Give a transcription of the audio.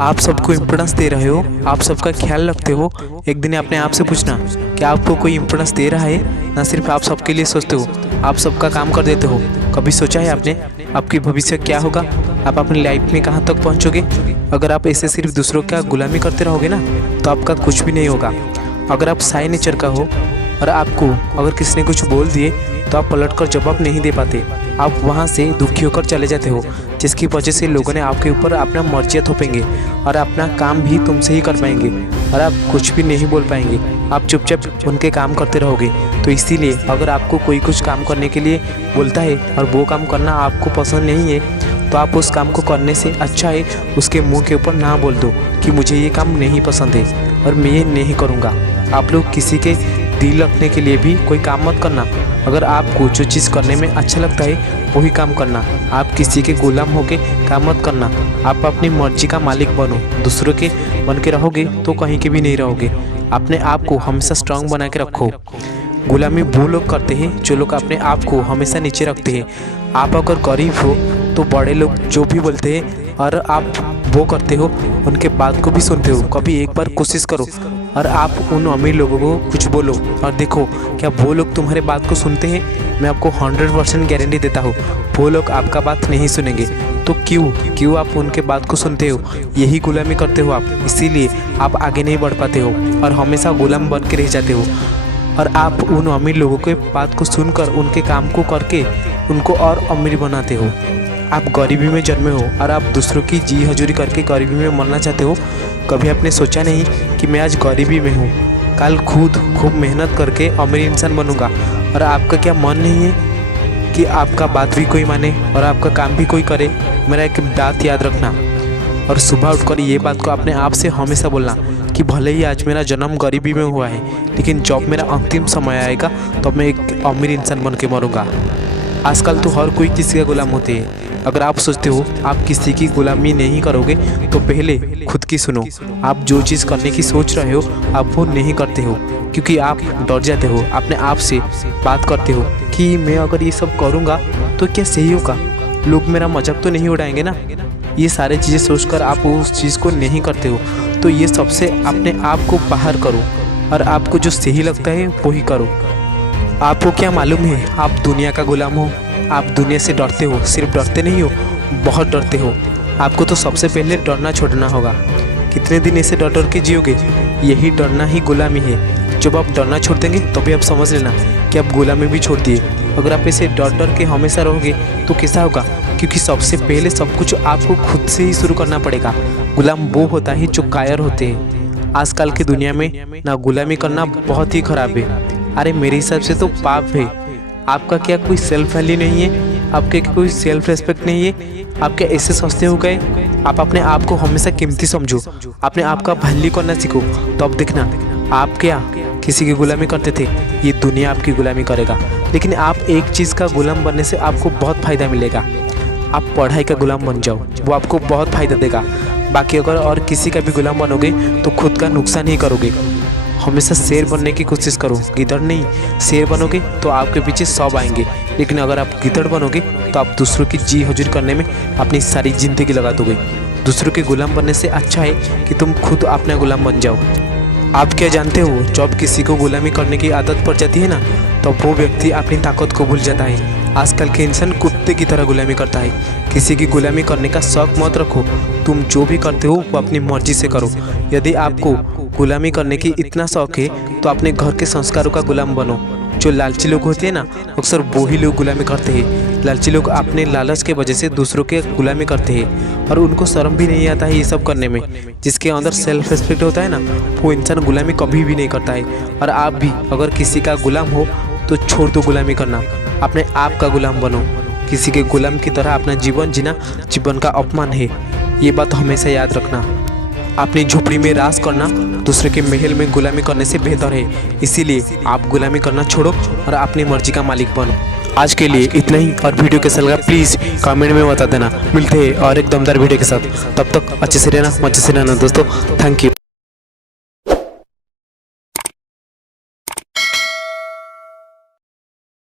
आप सबको इम्पोर्टेंस दे रहे हो, आप सबका ख्याल रखते हो। एक दिन अपने आप से पूछना कि आपको कोई इम्पोर्टेंस दे रहा है, ना सिर्फ आप सबके लिए सोचते हो, आप सबका काम कर देते हो। कभी सोचा है आपने आपकी भविष्य क्या होगा, आप अपनी लाइफ में कहाँ तक पहुँचोगे? अगर आप ऐसे सिर्फ दूसरों का गुलामी करते रहोगे ना, तो आपका कुछ भी नहीं होगा। अगर आप साई नेचर का हो और आपको अगर किसी ने कुछ बोल दिए तो आप पलटकर जवाब नहीं दे पाते, आप वहाँ से दुखी होकर चले जाते हो, जिसकी वजह से लोगों ने आपके ऊपर अपना मर्जिया थोपेंगे और अपना काम भी तुमसे ही कर पाएंगे और आप कुछ भी नहीं बोल पाएंगे। आप चुपचाप उनके काम करते रहोगे। तो इसीलिए अगर आपको कोई कुछ काम करने के लिए बोलता है और वो काम करना आपको पसंद नहीं है, तो आप उस काम को करने से अच्छा है उसके मुँह के ऊपर ना बोल दो कि मुझे ये काम नहीं पसंद है और मैं ये नहीं करूँगा। आप लोग किसी के दिल रखने के लिए भी कोई काम मत करना। अगर आपको जो चीज़ करने में अच्छा लगता है वही काम करना। आप किसी के गुलाम होके काम मत करना। आप अपनी मर्जी का मालिक बनो। दूसरों के बन के रहोगे तो कहीं के भी नहीं रहोगे। अपने आप को हमेशा स्ट्रांग बना के रखो। गुलामी वो लोग करते हैं जो लोग अपने आप को हमेशा नीचे रखते हैं। आप अगर गरीब हो तो बड़े लोग जो भी बोलते हैं और आप वो करते हो उनके बात को भी सुनते हो। कभी एक बार कोशिश करो और आप उन अमीर लोगों को कुछ बोलो और देखो क्या वो लोग तुम्हारे बात को सुनते हैं। मैं आपको 100% गारंटी देता हूँ वो लोग आपका बात नहीं सुनेंगे। तो क्यों आप उनके बात को सुनते हो? यही गुलामी करते हो आप, इसीलिए आप आगे नहीं बढ़ पाते हो और हमेशा गुलाम बन के रह जाते हो। और आप उन अमीर लोगों के बात को सुनकर उनके काम को करके उनको और अमीर बनाते हो। आप गरीबी में जन्मे हो और आप दूसरों की जी हजूरी करके गरीबी में मरना चाहते हो। कभी आपने सोचा नहीं कि मैं आज गरीबी में हूँ, कल खुद खूब मेहनत करके अमीर इंसान बनूंगा? और आपका क्या मन नहीं है कि आपका बात भी कोई माने और आपका काम भी कोई करे? मेरा एक बात याद रखना और सुबह उठकर ये बात को अपने आप से हमेशा बोलना कि भले ही आज मेरा जन्म गरीबी में हुआ है, लेकिन जब मेरा अंतिम समय आएगा तो मैं एक अमीर इंसान बन के मरूँगा। आजकल तो हर कोई किसी का गुलाम होते हैं। अगर आप सोचते हो आप किसी की गुलामी नहीं करोगे तो पहले खुद की सुनो। आप जो चीज़ करने की सोच रहे हो आप वो नहीं करते हो, क्योंकि आप डर जाते हो। अपने आप से बात करते हो कि मैं अगर ये सब करूँगा तो क्या सही होगा, लोग मेरा मजाक तो नहीं उड़ाएंगे ना। ये सारी चीज़ें सोचकर आप उस चीज़ को नहीं करते हो। तो ये सबसे अपने आप को बाहर करो और आपको जो सही लगता है वही करो। आपको क्या मालूम है आप दुनिया का गुलाम हो? आप दुनिया से डरते हो, सिर्फ डरते नहीं हो, बहुत डरते हो। आपको तो सबसे पहले डरना छोड़ना होगा। कितने दिन ऐसे डर डर के जियोगे? यही डरना ही गुलामी है। जब आप डरना छोड़ देंगे तभी आप समझ लेना कि आप गुलामी भी छोड़ दिए। अगर आप ऐसे डर डर के हमेशा रहोगे तो कैसा होगा? क्योंकि सबसे पहले सब कुछ आपको खुद से ही शुरू करना पड़ेगा। गुलाम वो होता है जो कायर होते हैं। आजकल की दुनिया में ना गुलामी करना बहुत ही खराब है। अरे मेरे हिसाब से तो पाप है। आपका क्या कोई सेल्फ वैल्यू नहीं है? आपके कोई सेल्फ रेस्पेक्ट नहीं है? आप क्या ऐसे सस्ते हो गए? आप अपने आप को हमेशा कीमती समझो, अपने आप का वैल्यू करना सीखो। तो अब देखना आप क्या किसी की गुलामी करते थे, ये दुनिया आपकी गुलामी करेगा। लेकिन आप एक चीज़ का गुलाम बनने से आपको बहुत फ़ायदा मिलेगा। आप पढ़ाई का गुलाम बन जाओ, वो आपको बहुत फ़ायदा देगा। बाकी अगर और किसी का भी गुलाम बनोगे तो खुद का नुकसान ही करोगे। हमेशा शेर बनने की कोशिश करो, गिद्ध नहीं। शेर बनोगे तो आपके पीछे 100 आएंगे, लेकिन अगर आप गिद्ध बनोगे तो आप दूसरों की जी हजूर करने में अपनी सारी ज़िंदगी लगा दोगे। दूसरों के गुलाम बनने से अच्छा है कि तुम खुद अपना गुलाम बन जाओ। आप क्या जानते हो, जब किसी को गुलामी करने की आदत पड़ जाती है ना, तो वो व्यक्ति अपनी ताकत को भूल जाता है। आजकल के इंसान कुत्ते की तरह गुलामी करता है। किसी की गुलामी करने का शौक मत रखो। तुम जो भी करते हो वो अपनी मर्जी से करो। यदि आपको गुलामी करने की इतना शौक है तो अपने घर के संस्कारों का गुलाम बनो। जो लालची लोग होते हैं ना, अक्सर वही लोग गुलामी करते हैं। लालची लोग अपने लालच के वजह से दूसरों के गुलामी करते हैं और उनको शर्म भी नहीं आता है ये सब करने में। जिसके अंदर सेल्फ रिस्पेक्ट होता है ना, वो इंसान गुलामी कभी भी नहीं करता है। और आप भी अगर किसी का गुलाम हो तो छोड़ दो गुलामी करना, अपने आप का गुलाम बनो। किसी के गुलाम की तरह अपना जीवन जीना जीवन का अपमान है, ये बात हमेशा याद रखना। अपनी झोपड़ी में राज करना दूसरे के महल में गुलामी करने से बेहतर है। इसीलिए आप गुलामी करना छोड़ो और अपनी मर्जी का मालिक बनो। आज के लिए इतना ही, और वीडियो कैसा लगा प्लीज़ कमेंट में बता देना। मिलते हैं और एक दमदार वीडियो के साथ। तब तक अच्छे से रहना, मजे से रहना दोस्तों। Thank you.